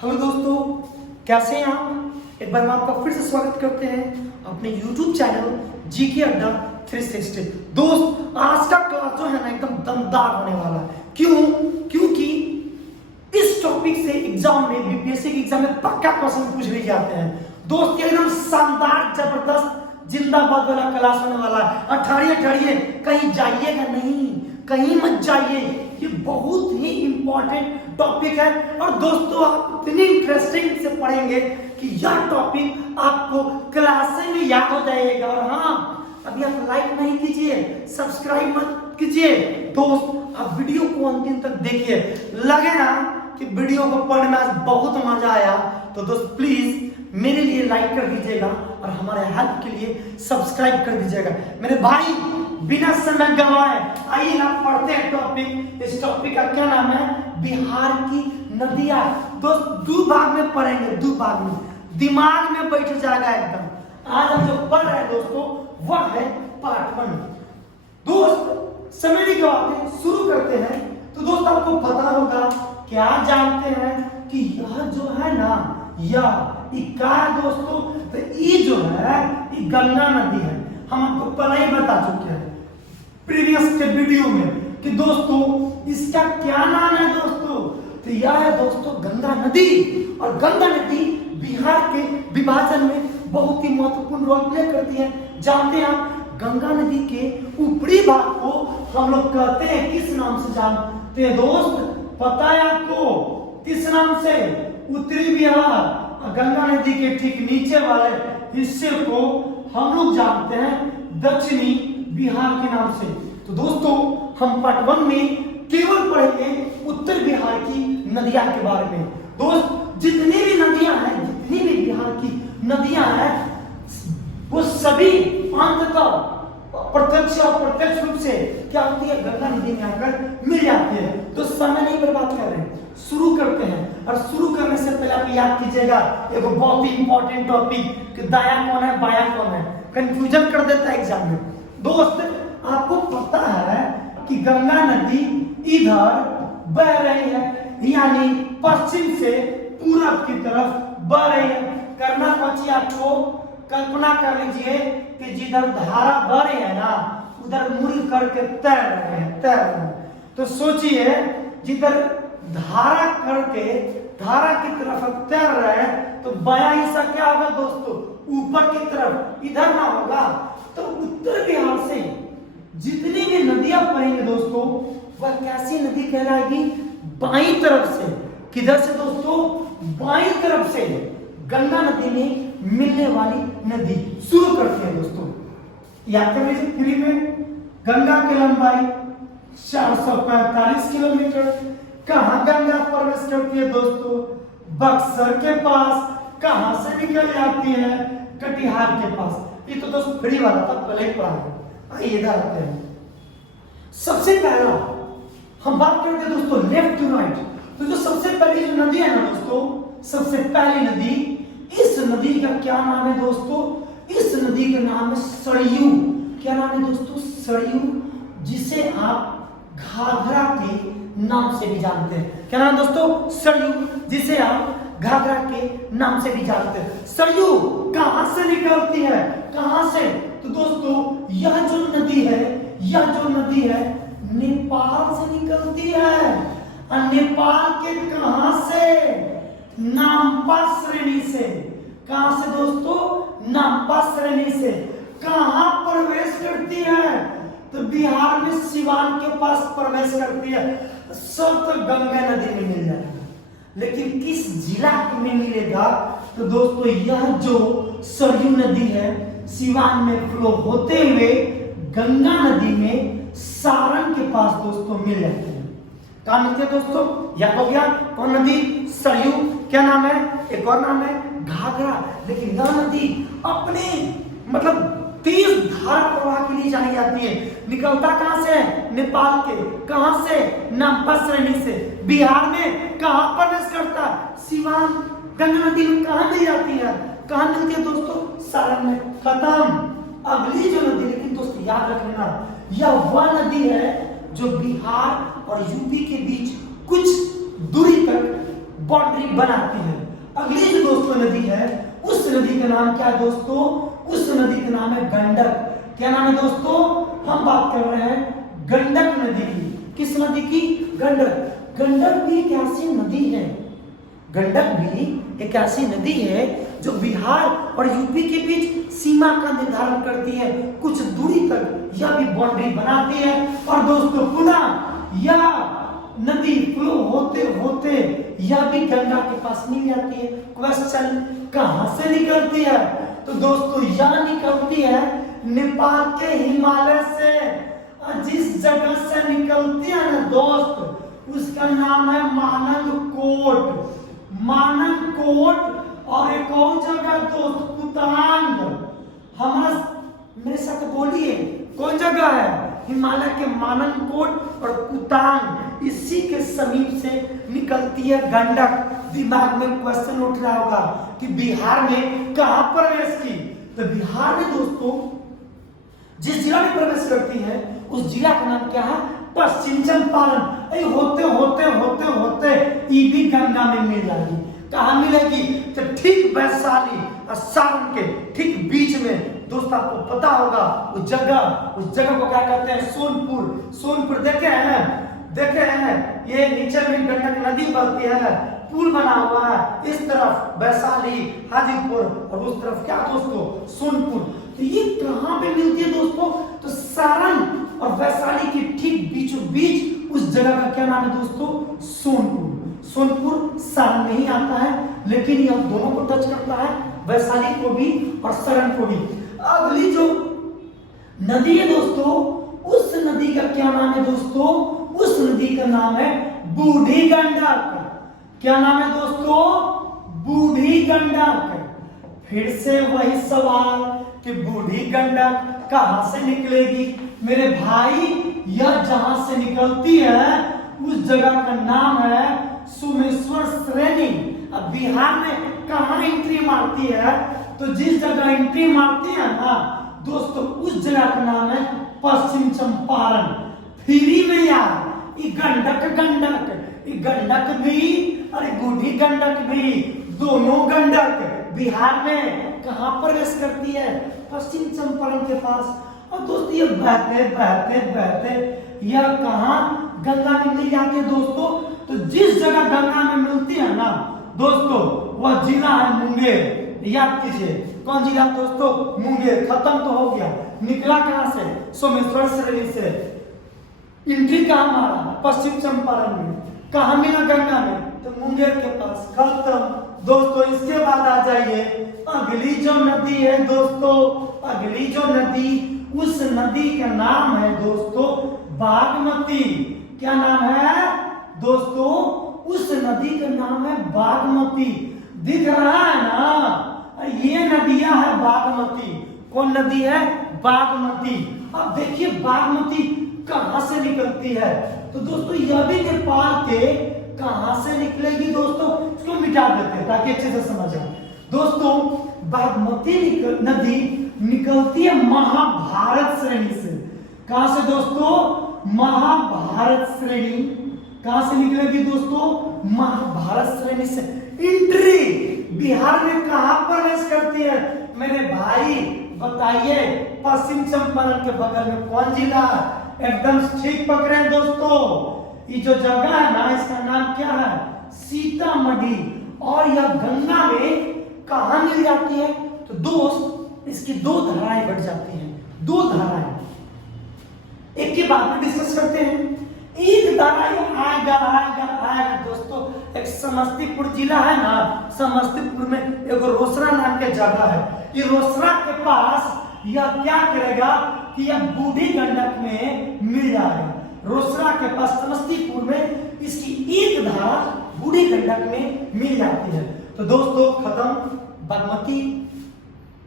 Hello दोस्तों, कैसे हैं आप? एक बार हम आपका फिर से स्वागत करते हैं अपने YouTube चैनल जीके अड्डा 360। दोस्त, आज का क्लास जो है ना एकदम दमदार होने वाला है। क्यों? क्योंकि इस टॉपिक से एग्जाम में, बीपीएससी के एग्जाम में पक्का क्वेश्चन पूछ लिए जाते हैं। दोस्त, एकदम शानदार जबरदस्त जिंदाबाद वाला क्लास होने वाला है। अठाड़िए कहीं जाइएगा नहीं, कहीं मत जाइए। ये बहुत ही इंपॉर्टेंट टॉपिक है और दोस्तों आप इतनी इंटरेस्टिंग से पढ़ेंगे कि यह टॉपिक आपको क्लास में याद हो जाएगा। और हाँ, अभी आप लाइक नहीं कीजिए, सब्सक्राइब मत कीजिए। दोस्त, आप वीडियो को अंतिम तक देखिए। लगे ना कि वीडियो को पढ़ने में आज बहुत मजा आया, तो दोस्त प्लीज मेरे लिए लाइक कर दीजिएगा और हमारे हेल्प के लिए सब्सक्राइब कर दीजिएगा। मेरे भाई, बिना समय गवाए आइए ना पढ़ते हैं टॉपिक। इस टॉपिक का क्या नाम है? बिहार की नदियां। दोस्त, दो भाग में पढ़ेंगे, दो भाग में, दिमाग में बैठ जाएगा एकदम। आज हम जो पढ़ रहे हैं दोस्तों वह है पार्ट 1। दोस्त, समय नहीं गवाते, शुरू करते हैं। तो दोस्त आपको पता होगा, क्या जानते हैं कि यह जो है ना, यह दोस्तों, तो ये जो है ये गंगा नदी है। हम आपको पहले ही बता चुके हैं प्रीवियस के वीडियो में कि दोस्तों इसका क्या नाम है दोस्तों। तो यह है दोस्तों गंगा नदी। और गंगा नदी बिहार के विभाजन में बहुत ही महत्वपूर्ण रोल प्ले करती है। जानते हैं आप, गंगा नदी के ऊपरी भाग को हम लोग कहते हैं, किस नाम से जानते हैं दोस्त? पता है आपको किस नाम से? उत्तरी बिहार। गंगा नदी के ठीक नीचे वाले हिस्से को हम लोग जानते हैं दक्षिणी बिहार के नाम से। तो दोस्तों हम पार्ट 1 में केवल पढ़ेंगे उत्तर बिहार की नदियां के बारे में। दोस्त, जितनी भी नदियां हैं, जितनी भी बिहार की नदियां हैं, वो सभी अंततः प्रत्यक्ष और अप्रत्यक्ष रूप से क्या होती है? गंगा नदी में आकर मिल जाती है। तो समय नहीं बर्बाद कर रहे हैं, शुरू करते हैं। और शुरू करने से पहले आप याद कीजिएगा एक बहुत ही इंपॉर्टेंट टॉपिक कि दाया कौन है, बाया कौन है। कंफ्यूजन कर देता है एग्जाम में। दोस्त, आपको पता है कि गंगा नदी इधर बह रही है, यानी पश्चिम से पूरब की तरफ बह रही है। करना पड़िए आपको, कल्पना कर लीजिए कि जिधर धारा बह रही है ना, उधर मुड़ करके तैर रहे हैं, तैर रहे हैं। तो सोचिए, जिधर धारा करके धारा की तरफ तैर रहे हैं, तो बायां हिस्सा क्या होगा दोस्तों? ऊपर की तरफ, इधर ना होगा। तो उत्तर बिहार से जितनी भी नदियां बहेंगी दोस्तों, वह कैसी नदी कहलाएगी? बाईं तरफ से। किधर से दोस्तों? बाईं तरफ से गंगा नदी में मिलने वाली नदी। शुरू करते हैं दोस्तों। याद कर लीजिए, फ्री में गंगा की लंबाई 445 किलोमीटर। कहां गंगा प्रवेश करती है दोस्तों? बक्सर के पास। कहां से निकल जाती है? कटिहार के पास। ये तो दोस्तों फ्री वाला था, पहले ही पढ़ा है। आइए इधर आते हैं। सबसे पहला हम बात करते हैं दोस्तों लेफ्ट टू राइट। तो जो सबसे पहली जो नदी है ना दोस्तों, सबसे पहली नदी, इस नदी का क्या नाम है दोस्तों? इस नदी का नाम है सरयू। क्या नाम है दोस्तों? सरयू, जिसे आप घाघरा के नाम से भी जानते हैं। क्या नाम दोस्तों? सरयू, जिसे आप घाघरा के नाम से भी जानते हैं। सरयू कहां से निकलती है? कहां से? तो दोस्तों यह जो नदी है, यह जो नदी है नेपाल से निकलती है। और नेपाल के कहां से? नामपा श्रेणी से। कहां से दोस्तों? नामपा श्रेणी से। कहां प्रवेश करती है? तो बिहार में सिवान के पास प्रवेश करती है। सब तो गंगा नदी में मिल जाएगा, लेकिन किस जिला में मिलेगा? तो दोस्तों यह जो सरयू नदी है, सिवान में फ्लो होते हुए गंगा नदी में सारण के पास दोस्तों मिल जाती है। कहां मिलते हैं दोस्तों? याद हो गया कौन नदी? सरयू। क्या नाम है? एक और नाम है घाघरा। लेकिन यह नदी अपने मतलब तेज धारा प्रवाह के लिए जानी जाती है। निकलता कहां से? नेपाल के। कहां से? नामपा श्रेणी से। बिहार में कहां प्रवेश करता? सिवान। गंगा नदी में कहां मिल जाती है? कहां मिलती है दोस्तों? सारण में। खत्म। अगली जो नदी, लेकिन दोस्तों याद रखना, यह वह नदी है जो बिहार और यूपी के बीच कुछ दूरी तक बाउंड्री बनाती है। अगली जो दोस्तों नदी है, उस नदी का नाम क्या है दोस्तों? उस नदी का नाम है गंडक। क्या नाम है दोस्तों? हम बात कर रहे हैं गंडक नदी की। किस नदी की? गंडक। गंडक भी एक ऐसी नदी है, गंडक भी एक ऐसी नदी है जो बिहार और यूपी के बीच सीमा का निर्धारण करती है। कुछ दूरी तक यह भी बाउंड्री बनाती है। और दोस्तों पुनः यह नदी फ्लो होते होते यह भी गंगा के पास मिल जाती है। क्वेश्चन, कहां से निकलती है? तो दोस्तों यह निकलती है नेपाल के हिमालय से। और जिस जगह से निकलती है ना दोस्त, उसका नाम है मानंगकोट। मानंगकोट। और एक और जगह दोस्त कुतांग। हमारा मेरे साथ बोलिए कौन जगह है? हिमालय के मानंगकोट और कुतांग, इसी के समीप से निकलती है गंडक। दिमाग में क्वेश्चन उठ रहा होगा कि बिहार में कहां प्रवेश की? तो बिहार में दोस्तों जिस जिला में प्रवेश करती है उस जिला का नाम क्या है? पश्चिम चंपारण। होते होते होते होते ये भी गंगा में मिल जाएगी। कहां मिलेगी? तो ठीक वैशाली और सारण के ठीक बीच में। दोस्त आपको पता होगा उस जगह को क्या कहते हैं? सोनपुर। सोनपुर देखे हैं? देखे हैं? ये नीचे में गंडक नदी बहती है, पुल बना हुआ है, इस तरफ वैशाली हाजीपुर और उस तरफ क्या दोस्तों? सोनपुर। तो ये कहां पे मिलती है दोस्तों? तो सारण और वैशाली के ठीक बीचों बीच उस जगह का क्या नाम है दोस्तों? सोनपुर। सोनपुर सारण में ही आता है, लेकिन यह दोनों को टच करता है, वैशाली को भी और सारण को भी। अगली जो नदी है दोस्तों, उस नदी का क्या नाम है दोस्तों? उस नदी का नाम है बूढ़ी गंडक। क्या नाम है दोस्तों? बूढ़ी गंडक। फिर से वही सवाल कि बूढ़ी गंडक कहां से निकलेगी? मेरे भाई यह जहां से निकलती है उस जगह का नाम है सोमेश्वर श्रेणी। अब बिहार में कहां एंट्री मारती है? तो जिस जगह एंट्री मारती है ना दोस्तों, उस जगह का नाम है पश्चिम चंपारण। फ्री में यार, ये गंडक भी और बूढ़ी गंडक भी, दोनों गंडक बिहार में कहां प्रवेश करती है? पश्चिम चंपारण के पास। और दोस्तों ये बहते बहते बहते यह कहां? गंगा में मिल जाती है दोस्तों। तो जिस जगह गंगा में मिलती है ना दोस्तों, वह जिला है मुंगेर। याद कीजिए, कौन जिला दोस्तों? मुंगेर। खत्म तो हो गया। निकला कहां से? सोमेश्वर श्रेणी से। एंट्री कहां मारा? पश्चिम चंपारण में। कहां मिला गंगा में? तो मुंगेर के पास। खत्म दोस्तों। इसके बाद आ जाइए अगली जो नदी है दोस्तों, अगली जो नदी, उस नदी का नाम है दोस्तों बागमती। क्या नाम है दोस्तों? उस नदी का नाम है बागमती। दिख रहा है ना? ये नदियां है बागमती। कौन नदी है? बागमती। अब देखिए बागमती कहां से निकलती है? तो दोस्तों यह भी नेपाल के कहां से निकलेगी दोस्तों? इसको मिटा देते हैं ताकि अच्छे से समझ आए। दोस्तों बागमती नदी निकलती है महाभारत श्रेणी से। कहां से दोस्तों? महाभारत श्रेणी। कहां से निकलेगी दोस्तों? महाभारत श्रेणी से। एंट्री बिहार में कहां प्रवेश करती है? मेरे भाई बताइए, पश्चिम चंपारण के बगल में कौन जिला? एकदम ठीक पकड़े दोस्तों। ये जो जगह है ना, इसका नाम क्या है? सीतामढ़ी। और यह गंगा में कहां मिल जाती है? तो दोस्त इसकी दो धाराएं बढ़ जाती हैं। दो धाराएं एक के बाद में डिस्कस करते हैं। एक धारा आएगा दोस्तों। एक समस्तीपुर जिला है ना, समस्तीपुर में एक रोसड़ा नाम के जगह है। ये रोसड़ा के पास यह क्या करेगा कि यह बूढ़ी गंडक में मिल जाएगा। रोसड़ा के पास समस्तीपुर में इसकी एक धारा बूढ़ी गंडक में मिल जाती है। तो दोस्तों खत्म। बागमती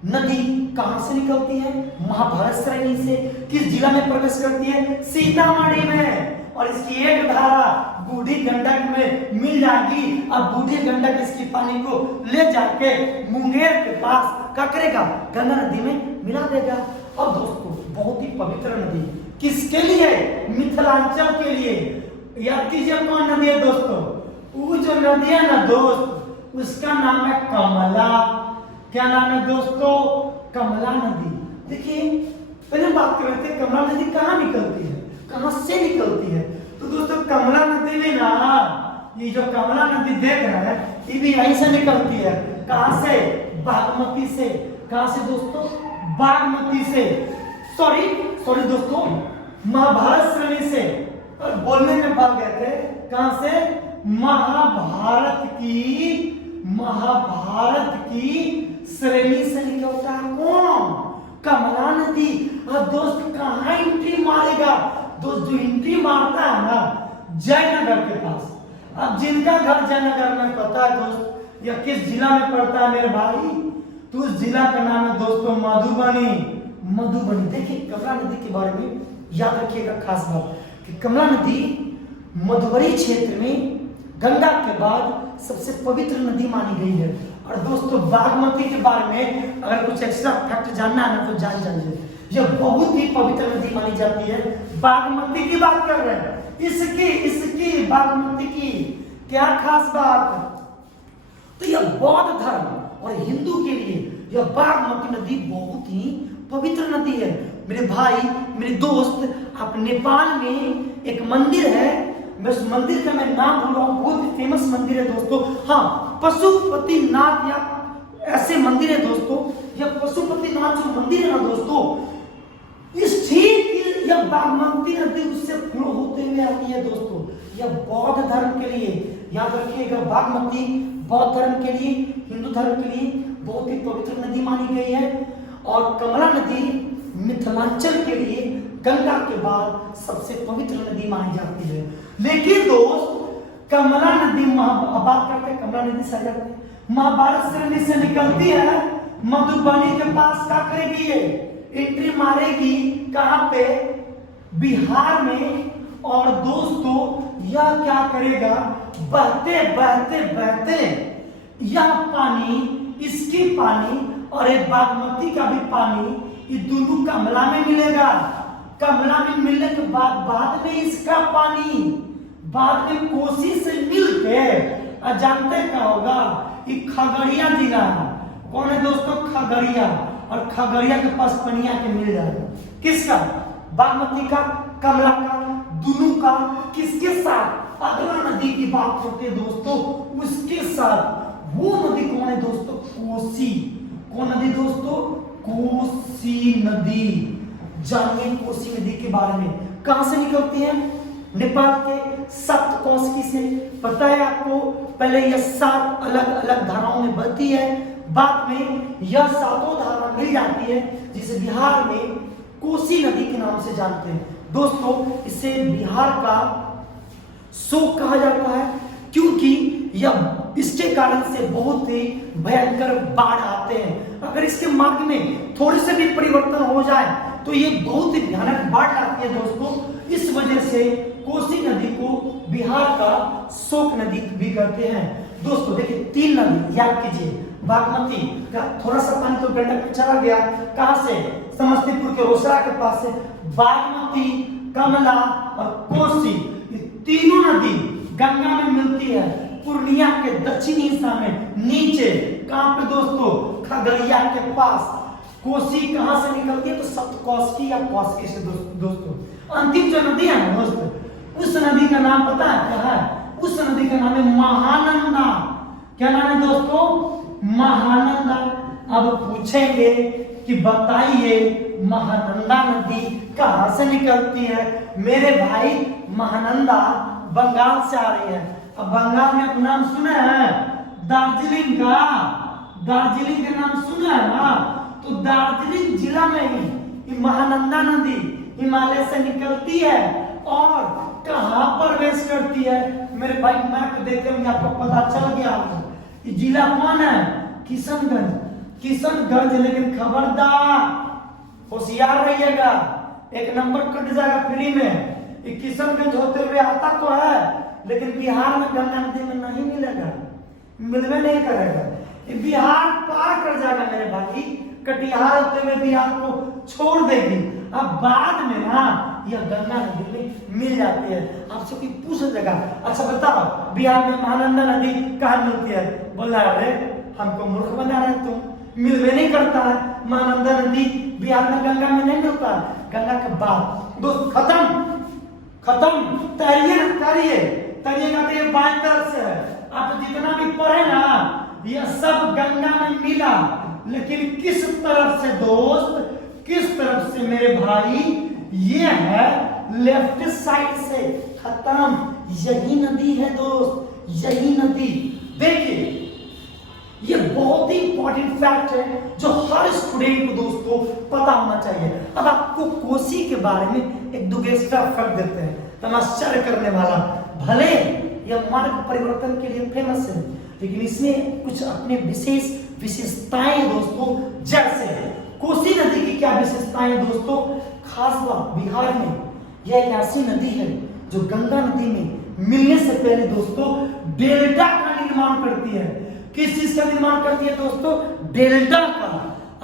नदी कहां से निकलती है? महाभारत श्रेणी से। किस जिला में प्रवेश करती है? सीतामढ़ी में। और इसकी एक धारा बूढ़ी गंडक में मिल जाएगी। अब बूढ़ी गंडक इसकी पानी को ले जाके मुंगेर के पास क्या करेगा? गंगा नदी में मिला देगा। अब दोस्तों बहुत ही पवित्र नदी, किसके लिए? मिथिलांचल के लिए। याद कीजिए कौन नदी है दोस्तों? वो जो नदी है ना दोस्त, उसका नाम है कमला। क्या नाम है दोस्तों? कमला नदी। देखिए पहले बात कर रहे थे कमला नदी कहाँ निकलती है, कहाँ से निकलती है। तो दोस्तों कमला नदी में ना, ये जो कमला नदी देख रहे हैं ये भी यहीं से निकलती है। कहाँ से? बागमती से। कहाँ से दोस्तों? बागमती से। सॉरी दोस्तों, महाभारत श्रेणी से। और बोलने में भाग गए थे। कहाँ से? महाभारत की श्रेणी से निकलता है। कौन? कमला नदी। और दोस्त कहाँ एंट्री मारेगा? दोस्त जो एंट्री मारता है ना, जयनगर के पास। अब जिनका घर जयनगर में पता है दोस्त, या किस जिला में पड़ता है मेरे भाई, तो उस जिला का नाम है दोस्तों मधुबनी। देखिए कमला नदी के बारे में याद रखिएगा खास बात कि कमला नदी मधुबनी क्षेत्र में गंगा के बाद सबसे पवित्र नदी मानी गई है। और दोस्तों बागमती के बारे में अगर कुछ एक्स्ट्रा फैक्ट जानना है ना तो जान जाइए, यह बहुत ही पवित्र नदी मानी जाती है। बागमती की बात कर रहे हैं, इसकी बागमती की क्या खास बात? तो यह बौद्ध धर्म और हिंदू के लिए यह बागमती नदी बहुत ही पवित्र नदी है। मेरे भाई, मेरे दोस्त, आप नेपाल में एक मंदिर है, मैं उस मंदिर का मैं नाम भूल रहा हूँ, बहुत ही फेमस मंदिर है दोस्तों। हाँ, पशुपतिनाथ या ऐसे मंदिर है दोस्तों। यह पशुपतिनाथ जो मंदिर है ना दोस्तों, इस ठीक यह बागमती नदी उससे फ्लो होते हुए आती है दोस्तों। यह बौद्ध धर्म के लिए याद रखिएगा, बागमती बौद्ध धर्म के लिए, हिंदू धर्म के लिए बहुत ही पवित्र नदी मानी गई है। और कमला नदी मिथिलांचल के लिए गंगा के बाद सबसे पवित्र नदी मानी जाती है। लेकिन दोस्त कमला नदी, बात करते हैं कमला नदी से जाते हैं, महाभारत श्रेणी से निकलती है, मधुबनी के पास क्या करेगी? ये एंट्री मारेगी कहाँ पे? बिहार में। और दोस्तों यह क्या करेगा? बहते बहते बहते यह पानी, इसकी पानी और एक बागमती का भी पानी, ये दोनों कमला में मिलेगा। कमला में मिलने के बाद में इसका पानी बाद में कोसी से मिलके, जानते क्या होगा? ये खगड़िया जिला है। कौन है दोस्तों? खगड़िया। और खगड़िया के पास पनिया के मिल जाएगा। किसका? बागमती का, कमला का, दोनों का। किसके साथ? अगला नदी की बात करते हैं दोस्तों, उसके साथ। वो नदी कौन है दोस्तों? कोसी। कौन नदी दोस्तों? कोसी नदी। जानिए कोसी नदी के बारे में। कहां से निकलती है? नेपाल के सप्तकोशी से। पता है आपको? पहले यह 7 अलग अलग धाराओं में बहती है, बाद में यह 7 धारा मिल जाती है, जिसे बिहार में कोसी नदी के नाम से जानते हैं दोस्तों। इसे बिहार का शोक कहा जाता है, क्योंकि यह इसके कारण से बहुत ही भयंकर बाढ़ आते हैं। अगर इसके मार्ग में थोड़े से भी परिवर्तन हो जाए तो ये बहुत ही भयानक बाढ़ आती है दोस्तों। इस वजह से कोसी नदी को बिहार का शोक नदी भी कहते हैं दोस्तों। देखिए 3 नदी याद कीजिए, बागमती का थोड़ा सा पानी तो गंडक में चला गया, कहां से? समस्तीपुर के रोसड़ा के पास से। बागमती, कमला और कोसी, ये तीनों नदी गंगा में मिलती है, पूर्णिया के दक्षिणी हिस्सा में नीचे। कहां पे दोस्तों? खगड़िया के पास। कोसी कहां से निकलती है? तो सप्तकोशी या कोसी से दोस्तों। अंतिम जो नदी है ना दोस्तों, उस नदी का नाम पता है क्या है? उस नदी का नाम है महानंदा। क्या नाम है दोस्तों? महानंदा। अब पूछेंगे कि बताइए महानंदा नदी कहां से निकलती है? मेरे भाई महानंदा बंगाल से आ रही है। अब बंगाल में अपना नाम सुना है? दार्जिलिंग का। दार्जिलिंग का नाम सुना है ना? तो दार्जिलिंग जिला में ही महानंदा नदी हिमालय से निकलती है और कहां प्रवेश करती है? मेरे भाई मैप देखते हुए आपको पता चल गया। ये जिला कौन है? किशनगंज। किशनगंज। लेकिन खबरदार, होशियार रहिएगा, 1 नंबर कट जाएगा फ्री में। ये किशनगंज होते हुए आता तो है, लेकिन बिहार में गंगा नदी में नहीं मिलेगा, मिलवे नहीं करेगा। ये बिहार पार कर जाएगा मेरे भाई, कटिहार होते हुए बिहार को छोड़ देगी। अब बाद में ना यह गंगा नदी में मिल जाती है। आपसे कोई पूछ देगा, अच्छा बताओ बिहार में महानंदा नदी कहाँ मिलती है? बोला अरे हमको मूर्ख बना रहे तुम, मिलवे नहीं करता है महानंदा नदी बिहार में, गंगा में नहीं मिलता। गंगा के बाद दोस्त खत्म तैरिएगा तो ये बाएं तरफ से है। आप जितना भी पढ़े ना ये सब गंगा में मिला, लेकिन किस तरफ से दोस्त, किस तरफ से मेरे भाई? ये है लेफ्ट साइड से। खत्म, यही नदी है दोस्त, यही नदी। देखिए ये बहुत ही इंपॉर्टेंट फैक्ट है जो हर स्टूडेंट को दोस्तों पता होना चाहिए। अब आपको कोसी के बारे में एक दो एक्स्ट्रा फैक्ट देते हैं, तमाश्चर्य करने वाला। भले यह मार्ग परिवर्तन के लिए फेमस है, लेकिन इसमें कुछ अपने विशेषताएं दोस्तों। जैसे कोसी नदी की क्या विशेषताएं दोस्तों? खास बात, बिहार में यह एक ऐसी नदी है जो गंगा नदी में मिलने से पहले दोस्तों डेल्टा का निर्माण करती है। किस चीज का निर्माण करती है दोस्तों? डेल्टा का।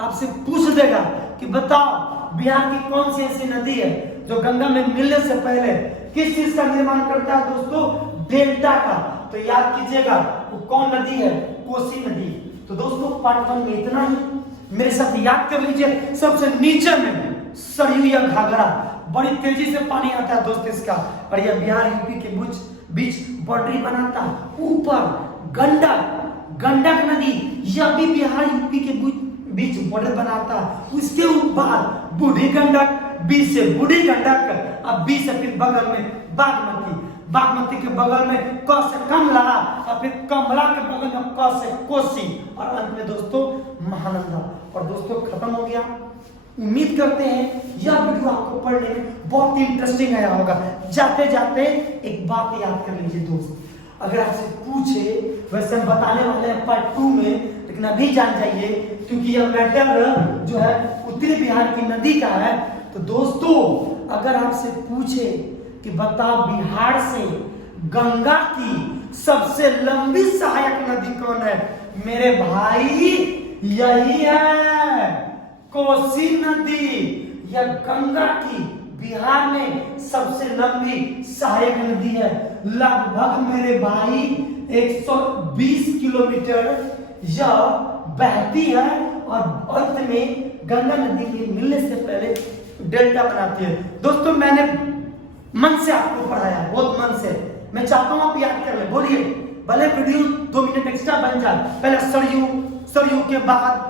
आपसे पूछ देगा कि बताओ बिहार की कौन सी ऐसी नदी है जो गंगा में मिलने से पहले किस चीज का निर्माण करता है दोस्तों? डेल्टा का। तो याद कीजिएगा वो कौन नदी है? कोसी नदी। तो दोस्तों पार्ट 1 में इतना ही। मेरे साथ याद कर लीजिए, सबसे नीचे में सरयू या घाघरा, बड़ी तेजी से पानी आता है दोस्त इसका, और यह बिहार यूपी के बीच बाउंड्री बनाता है। ऊपर गंडक नदी, यह भी बिहार यूपी के बीच बॉर्डर बनाता है। उसके बाद बूढ़ी गंडक, बी से बूढ़ी गंडक, अब बी से फिर बगल में बागमती के बगल में क से कमला, और फिर कमला के बगल में क से कोसी, और अंत में दोस्तों महानंदा। और दोस्तों खत्म हो गया। उम्मीद करते हैं यह वीडियो आपको पढ़ने में बहुत ही इंटरेस्टिंग आया होगा। जाते जाते एक बात याद कर लीजिए दोस्त, अगर आपसे पूछे, वैसे हम बताने वाले हैं पार्ट 2 में, लेकिन अभी जान जाइए क्योंकि यह मैटर जो है उत्तरी बिहार की नदी का है। तो दोस्तों अगर आपसे पूछे कि बताओ बिहार से गंगा की सबसे लंबी सहायक नदी कौन है? मेरे भाई यही है कोसी नदी। यह गंगा की बिहार में सबसे लंबी सहायक नदी है। लगभग मेरे भाई 120 किलोमीटर यह बहती है, और अंत में गंगा नदी के मिलने से पहले डेल्टा बनाती है। दोस्तों मैंने मन से आपको पढ़ाया, बहुत मन से। मैं चाहता हूं आप याद कर ले। बोलिए, भले वीडियो 2 मिनट एक्स्ट्रा बन जाए। पहले सरयू के बाद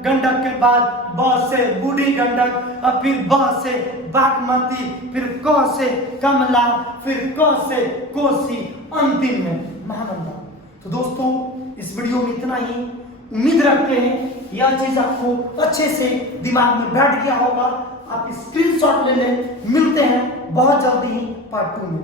गंडक के बाद ब से बूढ़ी गंडक, और फिर ब से बागमती, फिर क से कमला, फिर क से कोसी, अंतिम में महानंदा। तो दोस्तों इस वीडियो में इतना ही। उम्मीद रखते हैं यह चीज आपको अच्छे से दिमाग में बैठ गया होगा। आप स्क्रीनशॉट ले लें। मिलते हैं बहुत जल्दी ही पार्ट 2 में।